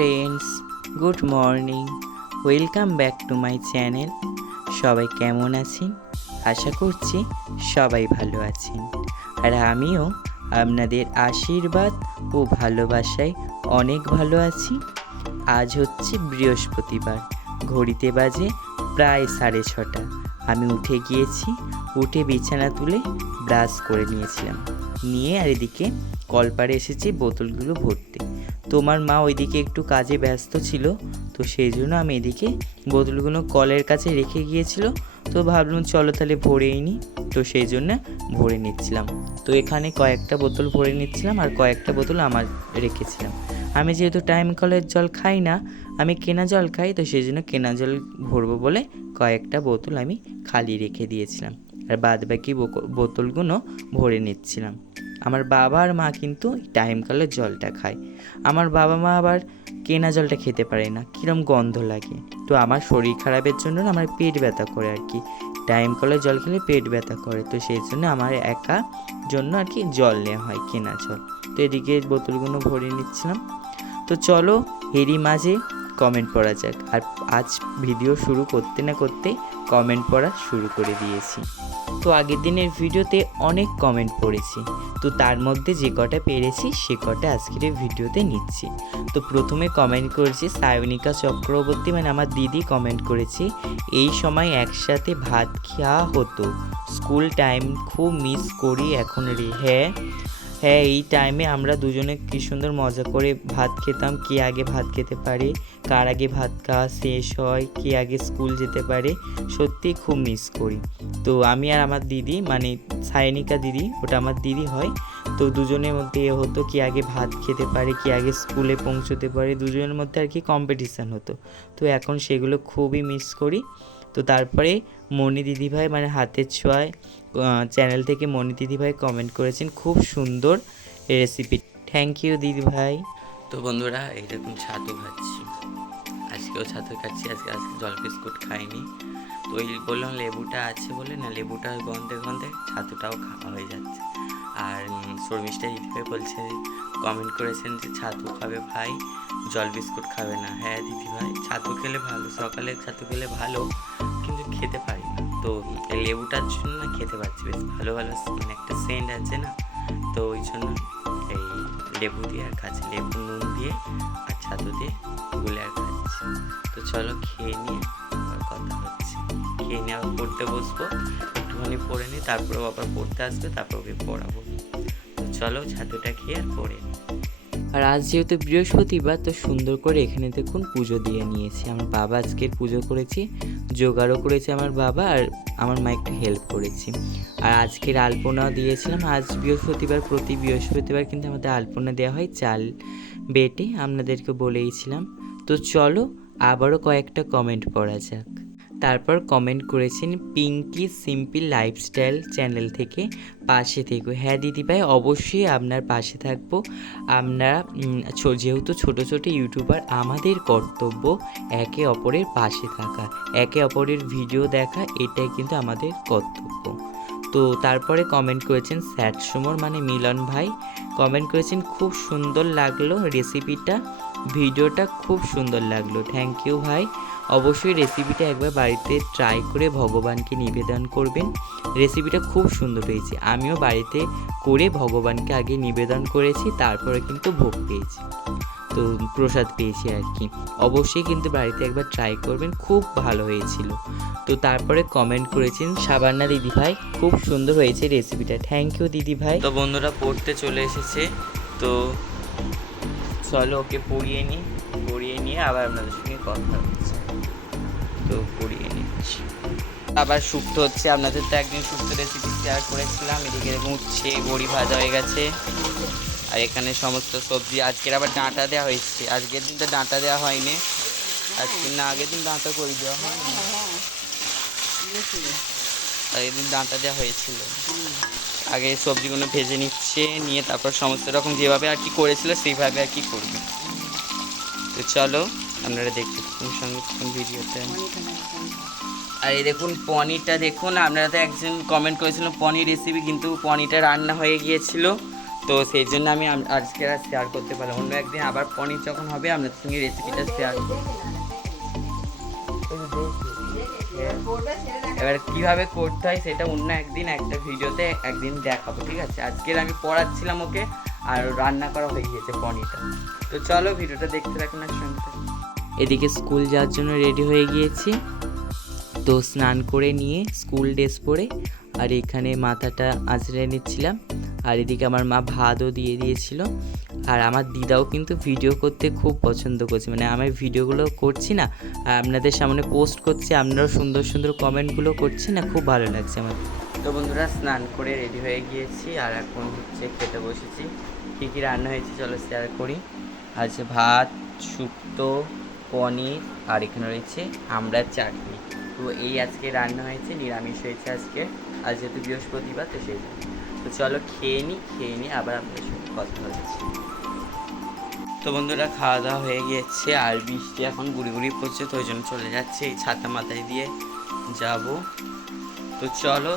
Friends, good morning. Welcome back to my channel. সবাই কেমন আছেন? আশা করছি সবাই ভালো আছেন। আর আমিও আপনাদের আশীর্বাদ ও ভালোবাসায় অনেক ভালো আছি। আজ হচ্ছে বৃহস্পতিবার, ঘড়িতে বাজে প্রায় 6:30। আমি উঠে গিয়েছি, উঠে বিছানা তুলে ব্রাশ করে নিয়েছিলাম, নিয়ে আর এদিকে কলপাড়ে এসেছি বোতলগুলো ভরতে। তোমার মা ওইদিকে একটু কাজে ব্যস্ত ছিল, তো সেই জন্য আমি এদিকে বোতলগুলো কলের কাছে রেখে গিয়েছিল। তো ভাবলাম চলো তাহলে ভরেই নিই, তো সেই জন্য ভরে নিচ্ছিলাম। তো এখানে কয়েকটা বোতল ভরে নিচ্ছিলাম আর কয়েকটা বোতল আমার রেখেছিলাম। আমি যেহেতু টাইম কলের জল খাই না, আমি কেনা জল খাই, তো সেই জন্য কেনা জল ভরবো বলে কয়েকটা বোতল আমি খালি রেখে দিয়েছিলাম, আর বাদ বাকি বোতলগুলো ভরে নিচ্ছিলাম। আমার বাবা আর মা কিন্তু টাইম কলের জলটা খায়। আমার বাবা মা আবার কেনা জলটা খেতে পারে না, কীরকম গন্ধ লাগে। তো আমার শরীর খারাপের জন্য আমার পেট ব্যথা করে আর কি, টাইম কলের জল খেলে পেট ব্যথা করে, তো সেই জন্য আমার একা জন্য আর কি জল নেওয়া হয়, কেনা জল। তো এদিকে বোতলগুলো ভরে নিচ্ছিলাম। তো চলো এরই মাঝে কমেন্ট পড়া যাক। আর আজ ভিডিও শুরু করতে না করতেই কমেন্ট পড়া শুরু করে দিয়েছি। তো আগের দিনের ভিডিওতে অনেক কমেন্ট পড়েছি, তো তার মধ্যে যে কটা পেরেছি সে কটা আজকের ভিডিওতে নিচ্ছি। তো প্রথমে কমেন্ট করেছি সায়নিকা চক্রবর্তী, মানে আমার দিদি কমেন্ট করেছে, এই সময় একসাথে ভাত খাওয়া হতো, স্কুল টাইম খুব মিস করি এখন রে। হ্যাঁ, এই টাইমে আমরা দুজনে কী সুন্দর মজা করে ভাত খেতাম। কে আগে ভাত খেতে পারে, কার আগে ভাত খাওয়া শেষ হয়, কে আগে স্কুল যেতে পারে, সত্যিই খুব মিস করি। তো আমি আর আমার দিদি, মানে সায়নিকা দিদি, ওটা আমার দিদি হয়, তো দুজনের মধ্যে এ হতো কি আগে ভাত খেতে পারে, কি আগে স্কুলে পৌঁছতে পারে, দুজনের মধ্যে আর কি কম্পিটিশান হতো। তো এখন সেগুলো খুবই মিস করি। তো তারপরে মণি দিদিভাই, মানে হাতের ছোঁয়ায় চ্যানেল থেকে মণি দিদিভাই কমেন্ট করেছেন, খুব সুন্দর রেসিপি, থ্যাংক ইউ দিদিভাই। তো বন্ধুরা, এইরকম ছাতু খাচ্ছি, আজকেও ছাতু খাচ্ছি। আজকে জল বিস্কুট খাইনি, তো ওই বললাম লেবুটা আছে বলে না, লেবুটা গন্ধে গন্ধে ছাতুটাও খাওয়া হয়ে যাচ্ছে। আর শর্মিষ্ঠা দিদিভাই বলছে, কমেন্ট করেছেন যে ছাতু খাবে ভাই, জল বিস্কুট খাবে না। হ্যাঁ দিদিভাই, ছাতু খেলে ভালো, সকালে ছাতু খেলে ভালো, কিন্তু খেতে পারি না। তো এই লেবুটার জন্য না খেতে পারছি, বেশ ভালো ভালো মানে একটা সেন্ট আছে না, তো ওই জন্য এই লেবু দিয়ে আর খাচ্ছি, লেবু নুন দিয়ে আর ছাতু দিয়ে গুলে আর খাচ্ছি। তো চলো খেয়ে নিয়ে আবার কথা হচ্ছে, খেয়ে নিয়ে আবার পড়তে বসবো, একটুখানি পড়ে নিই, তারপরেও আবার পড়তে আসবে, তারপর ওকে পড়াবো। তো চলো ছাতুটা খেয়ে আর পড়ে নিই। আর আজ যেহেতু বৃহস্পতিবার, তো সুন্দর করে এখানে দেখুন পুজো দিয়ে নিয়েছি। আমার বাবা আজকের পুজো করেছি, জোগাড়ও করেছে আমার বাবা, আর আমার মা একটু হেল্প করেছি। আর আজকের আলপনা দিয়েছিলাম। আজ বৃহস্পতিবার, প্রতি বৃহস্পতিবার কিন্তু আমাদের আলপনা দেওয়া হয় চাল বেটে, আপনাদেরকে বলেইছিলাম। তো চলো আবারও কয়েকটা কমেন্ট পড়া যাক। তারপর কমেন্ট করেছেন পিঙ্কি সিম্পল লাইফস্টাইল চ্যানেল থেকে, পাশে থেকো। হ্যাঁ দিদিভাই, অবশ্যই আপনার পাশে থাকবো। আমরা যেহেতু ছোটো ছোটো ইউটিউবার, আমাদের কর্তব্য একে অপরের পাশে থাকা, একে অপরের ভিডিও দেখা, এটাই কিন্তু আমাদের কর্তব্য। তো তারপরে কমেন্ট করেছেন স্যাড সুমর, মানে মিলন ভাই, কমেন্ট করেছেন খুব সুন্দর লাগলো রেসিপিটা, ভিডিওটা খুব সুন্দর লাগলো, থ্যাংক ইউ ভাই। অবশ্যই রেসিপিটা একবার বাড়িতে ট্রাই করে ভগবানকে নিবেদন করবেন, রেসিপিটা খুব সুন্দর হয়েছে। আমিও বাড়িতে করে ভগবানকে আগে নিবেদন করেছি, তারপরে কিন্তু ভোগ পেয়েছি, তো প্রসাদ পেয়েছি আর কি। অবশ্যই কিন্তু বাড়িতে একবার ট্রাই করবেন, খুব ভালো হয়েছিল। তো তারপরে কমেন্ট করেছেন সাবান্না দিদিভাই, খুব সুন্দর হয়েছে রেসিপিটা, থ্যাংক ইউ দিদিভাই। তো বন্ধুরা পড়তে চলে এসেছে, তো চলো ওকে পড়িয়ে নিয়ে আবার আপনাদের সঙ্গে কথা হচ্ছে। তো পড়িয়ে নিচ্ছি, আবার শুক্তো হচ্ছে। আপনাদের তো একদিন শুক্তো রেসিপি শেয়ার করেছিলাম। এদিকে এরকম উচ্ছে বড়ি ভাজা হয়ে গেছে, আর এখানে সমস্ত সবজি। আজকের আবার ডাঁটা দেওয়া হয়েছে, আজকের দিন তো ডাঁটা দেওয়া হয়নি, আজকে না আগের দিন ডাঁটা করে দেওয়া হয়নি, আগের দিন ডাঁটা দেওয়া হয়েছিল। আগে সবজিগুলো ভেজে নিচ্ছে, নিয়ে তারপর সমস্ত রকম যেভাবে আর কি করেছিল সেইভাবে আর কি করবে। তো চলো আপনারা দেখতে থাকুন সঙ্গে ভিডিওতে। আর এই দেখুন পনিরটা দেখুন, আপনারা তো একজন কমেন্ট করেছিলেন পনির রেসিপি, কিন্তু পনিরটা রান্না হয়ে গিয়েছিল, তো সেই জন্য আমি আজকে আর শেয়ার করতে পারলাম। অন্য একদিন আবার পনির যখন হবে আপনাদের সঙ্গে রেসিপিটা শেয়ার করব। এবার কিভাবে করতে হয় সেটা অন্য একদিন একটা ভিডিওতে একদিন দেখাবো, ঠিক আছে? আজকের আমি পড়াচ্ছিলাম ওকে, আর রান্না করা হয়ে গিয়েছে পনিরটা। তো চলো ভিডিওটা দেখতে থাকুন আর শুনতে। এদিকে স্কুল যাওয়ার জন্য রেডি হয়ে গিয়েছি, তো স্নান করে নিয়ে স্কুল ড্রেস পরে আর এখানে মাথাটা আঁচড়ে নিচ্ছিলাম। আর এদিকে আমার মা ভাতও দিয়ে দিয়েছিল। আর আমার দিদাও কিন্তু ভিডিও করতে খুব পছন্দ করছে, মানে আমি ভিডিওগুলো করছি না আর আপনাদের সামনে পোস্ট করছি, আপনারাও সুন্দর সুন্দর কমেন্টগুলো করছি না, খুব ভালো লাগছে আমার। তো বন্ধুরা স্নান করে রেডি হয়ে গিয়েছি আর এখন হচ্ছে খেতে বসেছি। কী কী রান্না হয়েছে চলো শেয়ার করি। আছে ভাত, শুক্তো, পনির আর এখানে রয়েছে আমড়ার চাটনি। তো এই আজকে রান্না হয়েছে, নিরামিষ হয়েছে আজকে, আজ যেহেতু বৃহস্পতিবার তো সেই জন্য। তো চলো খেয়ে নিই আবার আপনাদের সঙ্গে কথা হচ্ছে। তো বন্ধুরা খাওয়া দাওয়া হয়ে গিয়েছে আর বৃষ্টি এখন গুড়ি গুড়ি পড়ছে, তো ওই জন্য চলে যাচ্ছে, এই ছাতা মাথায় দিয়ে যাব। তো চলো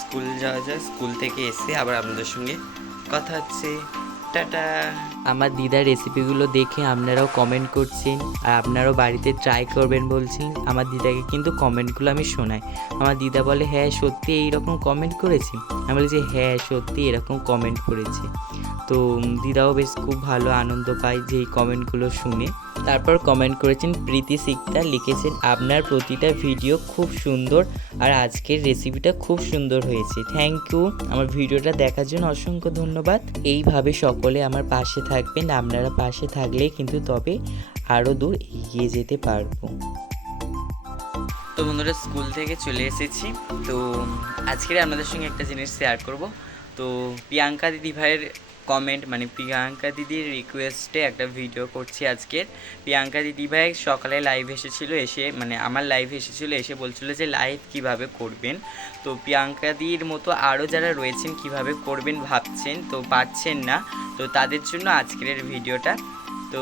স্কুল যাওয়া যায়, স্কুল থেকে এসে আবার আপনাদের সঙ্গে কথা হচ্ছে। টাটা। আমার দিদার রেসিপিগুলো দেখে আপনারাও কমেন্ট করছেন আর আপনারাও বাড়িতে ট্রাই করবেন বলছেন। আমার দিদাকে কিন্তু কমেন্টগুলো আমি শোনাই, আমার দিদা বলে হ্যাঁ সত্যি এইরকম কমেন্ট করেছি, আমি বলি যে হ্যাঁ সত্যি এরকম কমেন্ট করেছে। তো দিদাও বেশ খুব ভালো আনন্দ পায় যে এই কমেন্টগুলো শুনে। তারপর কমেন্ট করেছেন প্রীতি সিকদার, লিখেছেন আপনার প্রতিটা ভিডিও খুব সুন্দর আর আজকের রেসিপিটা খুব সুন্দর হয়েছে, থ্যাংক ইউ। আমার ভিডিওটা দেখার জন্য অসংখ্য ধন্যবাদ। এইভাবে সকলে আমার পাশে থাকবেন, আপনারা পাশে থাকলে কিন্তু তবে আরও দূর এগিয়ে যেতে পারবো। তো বন্ধুরা স্কুল থেকে চলে এসেছি, তো আজকে আপনাদের সঙ্গে একটা জিনিস শেয়ার করব। তো প্রিয়াঙ্কা দিদি ভাইয়ের কমেন্ট, মানে প্রিয়াঙ্কা দিদির রিকোয়েস্টে একটা ভিডিও করছি আজকের। প্রিয়াঙ্কা দিদি ভাই সকালে লাইভ এসেছিলো, এসে মানে আমার লাইভ এসেছিলো, এসে বলছিল যে লাইভ কিভাবে করবেন। তো প্রিয়াঙ্কা দিদির মতো আরও যারা রয়েছেন কিভাবে করবেন ভাবছেন তো পারছেন না, তো তাদের জন্য আজকের ভিডিওটা। তো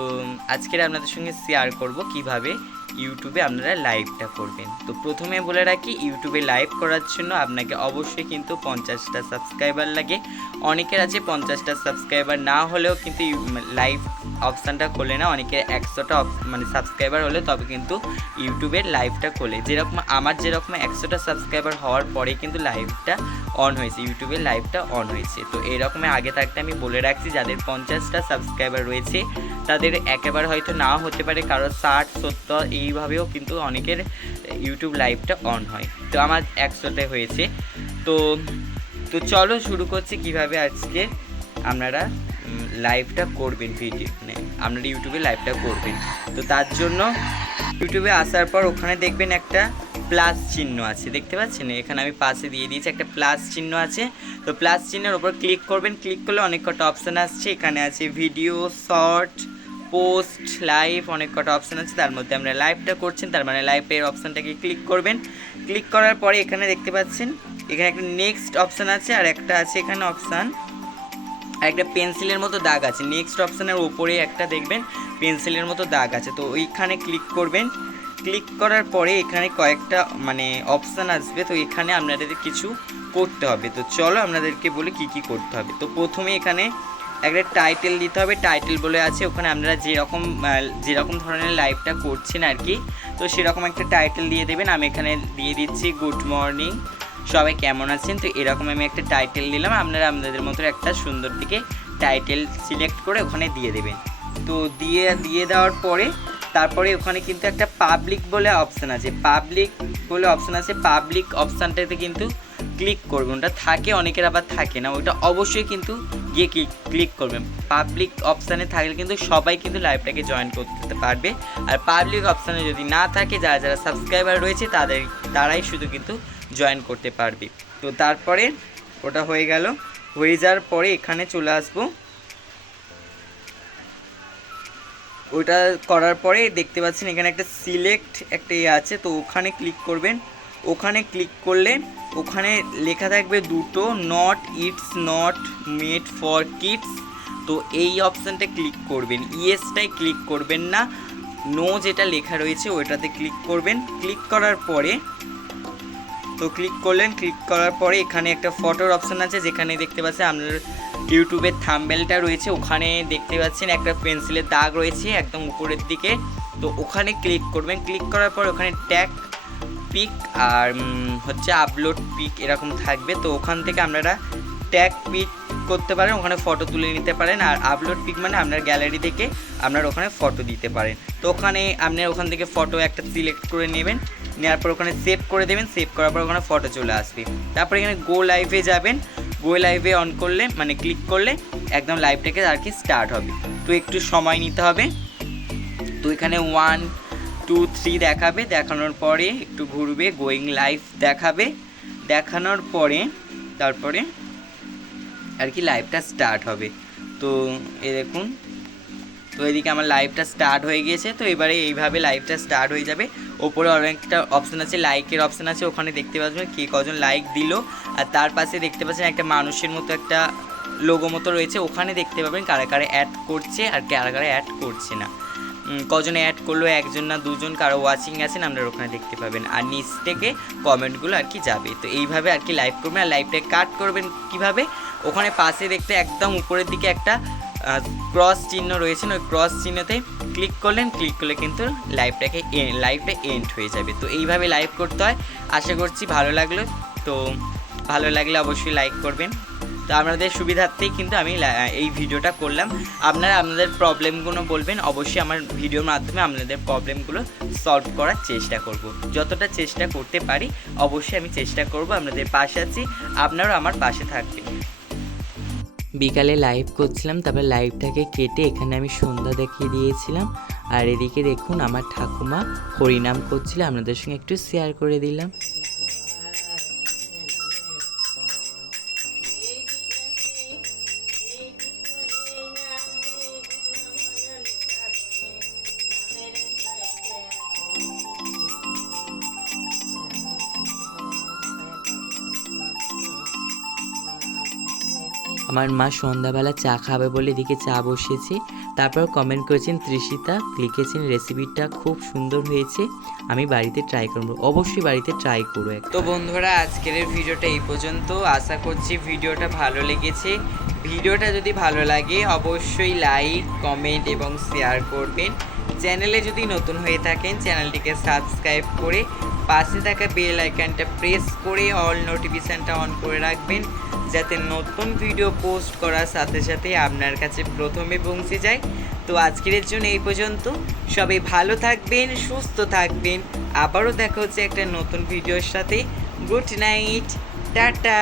আজকের আপনাদের সঙ্গে শেয়ার করব কিভাবে ইউটিউবে আপনারা লাইভটা করবেন। তো প্রথমে বলে রাখি, ইউটিউবে লাইভ করার জন্য আপনাকে অবশ্যই কিন্তু 50টা সাবস্ক্রাইবার লাগে। অনেকের আছে 50টা সাবস্ক্রাইবার না হলেও কিন্তু লাইভ অপশানটা খোলে না, অনেকের 100টা মানে সাবস্ক্রাইবার হলে তবে কিন্তু ইউটিউবের লাইভটা খোলে। যেরকম আমার যেরকম 100টা সাবস্ক্রাইবার হওয়ার পরে কিন্তু লাইভটা অন হয়েছে, ইউটিউবের লাইভটা অন হয়েছে। তো এরকমই আগে থাকতে আমি বলে রাখছি, যাদের 50টা সাবস্ক্রাইবার রয়েছে তাদের একেবারে হয়তো নাও হতে পারে, কারো 60, 70 এইভাবেও কিন্তু অনেকের ইউটিউব লাইভটা অন হয়। তো আমার 100তে হয়েছে। তো চলো শুরু করছি কিভাবে আজকে আপনারা লাইভটা করবেন, ভিডিও মানে আপনারা ইউটিউবে লাইভটা করবেন। তো তার জন্য ইউটিউবে আসার পর ওখানে দেখবেন একটা প্লাস চিহ্ন আছে, দেখতে পাচ্ছেন? এখানে আমি পাশে দিয়ে দিয়েছি একটা প্লাস চিহ্ন আছে। তো প্লাস চিহ্নের ওপর ক্লিক করবেন, ক্লিক করলে অনেক কটা অপশান আসছে, এখানে আছে ভিডিও, শর্ট, পোস্ট, লাইভ, অনেক কটা অপশান আছে। তার মধ্যে আমরা লাইভটা করছেন, তার মানে লাইভের অপশানটাকে ক্লিক করবেন। ক্লিক করার পরে এখানে দেখতে পাচ্ছেন এখানে একটা নেক্সট অপশান আছে আর একটা আছে এখানে অপশান, একটা পেন্সিলের মতো দাগ আছে। নেক্সট অপশানের ওপরে একটা দেখবেন পেন্সিলের মতো দাগ আছে, তো ওইখানে ক্লিক করবেন। ক্লিক করার পরে এখানে কয়েকটা মানে অপশান আসবে, তো এখানে আপনাদের কিছু করতে হবে। তো চলো আপনাদেরকে বলি কী কী করতে হবে। তো প্রথমে এখানে একটা টাইটেল দিতে হবে, টাইটেল বলে আছে ওখানে আপনারা যেরকম ধরনের লাইভটা করছেন আর কি, তো সেরকম একটা টাইটেল দিয়ে দেবেন। আমি এখানে দিয়ে দিচ্ছি গুড মর্নিং, সবাই কেমন আছেন। তো এরকম আমি একটা টাইটেল দিলাম, আপনারা আপনাদের মতো একটা সুন্দর দিকে টাইটেল সিলেক্ট করে ওখানে দিয়ে দেবেন। তো দিয়ে দেওয়ার পরে তারপরে ওখানে কিন্তু একটা পাবলিক বলে অপশান আছে, পাবলিক অপশানটাতে কিন্তু ক্লিক করবেন। ওটা থাকে অনেকের, আবার থাকে না, ওইটা অবশ্যই কিন্তু গিয়ে ক্লিক করবেন। পাবলিক অপশানে থাকলে কিন্তু সবাই কিন্তু লাইভটাকে জয়েন করতে পারবে, আর পাবলিক অপশানে যদি না থাকে যারা যারা সাবস্ক্রাইবার রয়েছে তারাই শুধু কিন্তু জয়েন করতে পারবে। তো তারপরে ওটা হয়ে যাওয়ার পরে এখানে চলে আসবো। ওটা করার পরে দেখতে পাচ্ছেন এখানে একটা সিলেক্ট একটা আছে, তো ওখানে ক্লিক করবেন। ওখানে ক্লিক করলে ওখানে লেখা থাকবে দুটো, it's not made for kids. তো এই অপশানটা ক্লিক করবেন, ইয়েসটাই ক্লিক করবেন না, নো যেটা লেখা রয়েছে ওইটাতে ক্লিক করবেন। ক্লিক করার পরে ক্লিক করার পরে এখানে একটা ফটোর অপশান আছে, যেখানে দেখতে পাচ্ছেন আপনার ইউটিউবের থাম্বনেলটা রয়েছে, ওখানে দেখতে পাচ্ছেন একটা পেন্সিলের দাগ রয়েছে একদম উপরের দিকে। তো ওখানে ক্লিক করবেন, ক্লিক করার পর ওখানে ট্যাগ পিক আর হচ্ছে আপলোড পিক এরকম থাকবে। তো ওখান থেকে আপনারা ট্যাগ পিক করতে পারেন, ওখানে ফটো তুলে নিতে পারেন। আর আপলোড পিক মানে আপনার গ্যালারি থেকে আপনারা ওখানে ফটো দিতে পারেন। তো ওখানে আপনি ওখান থেকে ফটো একটা সিলেক্ট করে নেবেন, নেওয়ার পর ওখানে সেভ করে দেবেন, সেভ করার পর ওখানে ফটো চলে আসবে। তারপরে এখানে গো লাইভে যাবেন, গো লাইভে অন করলে মানে ক্লিক করলে একদম লাইভটাকে আর কি স্টার্ট হবে। তো একটু সময় নিতে হবে। তো এখানে 1 2 3 দেখাবে, দেখানোর পরে একটু ঘুরবে, গোয়িং লাইভ দেখাবে, দেখানোর পরে তারপরে আর কি লাইভটা স্টার্ট হবে। তো এই দেখুন, তো এদিকে আমার লাইভটা স্টার্ট হয়ে গিয়েছে। তো এবারে এইভাবে লাইভটা স্টার্ট হয়ে যাবে। ওপরে অনেকটা অপশান আছে, লাইকের অপশান আছে, ওখানে দেখতে পাচ্ছেন কে কজন লাইক দিল। আর তার পাশে দেখতে পাচ্ছেন একটা মানুষের মতো একটা লোগো মতো রয়েছে, ওখানে দেখতে পাবেন কারা কারা অ্যাড করছে আর কারা কারা অ্যাড করছে না, কজনে অ্যাড করলো, একজন না দুজন, কারো ওয়াচিং আছেন আপনারা ওখানে দেখতে পাবেন। আর নিচ থেকে কমেন্টগুলো আর কি যাবে। তো এইভাবে আর কি লাইভ করবেন। আর লাইভটাকে কাট করবেন কিভাবে, ওখানে পাশে দেখতে একদম উপরের দিকে একটা ক্রস চিহ্ন রয়েছে, ওই ক্রস চিহ্নতে ক্লিক করলেন, ক্লিক করলে কিন্তু লাইভটা এন্ড হয়ে যাবে। তো এইভাবে লাইভ করতে হয়। আশা করছি ভালো লাগলো। তো ভালো লাগলে অবশ্যই লাইক করবেন। তো আপনাদের সুবিধার্থেই কিন্তু আমি এই ভিডিওটা করলাম। আপনারা আপনাদের প্রবলেমগুলো বলবেন, অবশ্যই আমার ভিডিওর মাধ্যমে আপনাদের প্রবলেমগুলো সলভ করার চেষ্টা করব। যতটা চেষ্টা করতে পারি অবশ্যই আমি চেষ্টা করব, আপনাদের পাশে আছি, আপনারাও আমার পাশে থাকবেন। বিকালে লাইভ করছিলাম, তারপর লাইভটাকে কেটে এখানে আমি সন্ধ্যা দেখিয়ে দিয়েছিলাম। আর এদিকে দেখুন আমার ঠাকুমা হরিনাম করছিল, আপনাদের সঙ্গে একটু শেয়ার করে দিলাম। আমার মা সন্ধ্যাবেলা চা খাবে বলে এদিকে চা বসিয়েছি। তারপর কমেন্ট করেছেন তৃষিতা, লিখেছেন রেসিপিটা খুব সুন্দর হয়েছে, আমি বাড়িতে ট্রাই করবো। অবশ্যই বাড়িতে ট্রাই করবো। তো বন্ধুরা আজকের ভিডিওটা এই পর্যন্ত। আশা করছি ভিডিওটা ভালো লেগেছে। ভিডিওটা যদি ভালো লাগে অবশ্যই লাইক কমেন্ট এবং শেয়ার করবেন। চ্যানেলে যদি নতুন হয়ে থাকেন চ্যানেলটিকে সাবস্ক্রাইব করে পাশে থাকা বেল আইকনটা প্রেস করে অল নোটিফিকেশানটা অন করে রাখবেন, যাতে নতুন ভিডিও পোস্ট করার সাথে সাথে আপনার কাছে প্রথমে পৌঁছে যায়। তো আজকের জন্য এই পর্যন্ত। সবাই ভালো থাকবেন, সুস্থ থাকবেন। আবারও দেখা হচ্ছে একটা নতুন ভিডিওর সাথে। Good night, tata.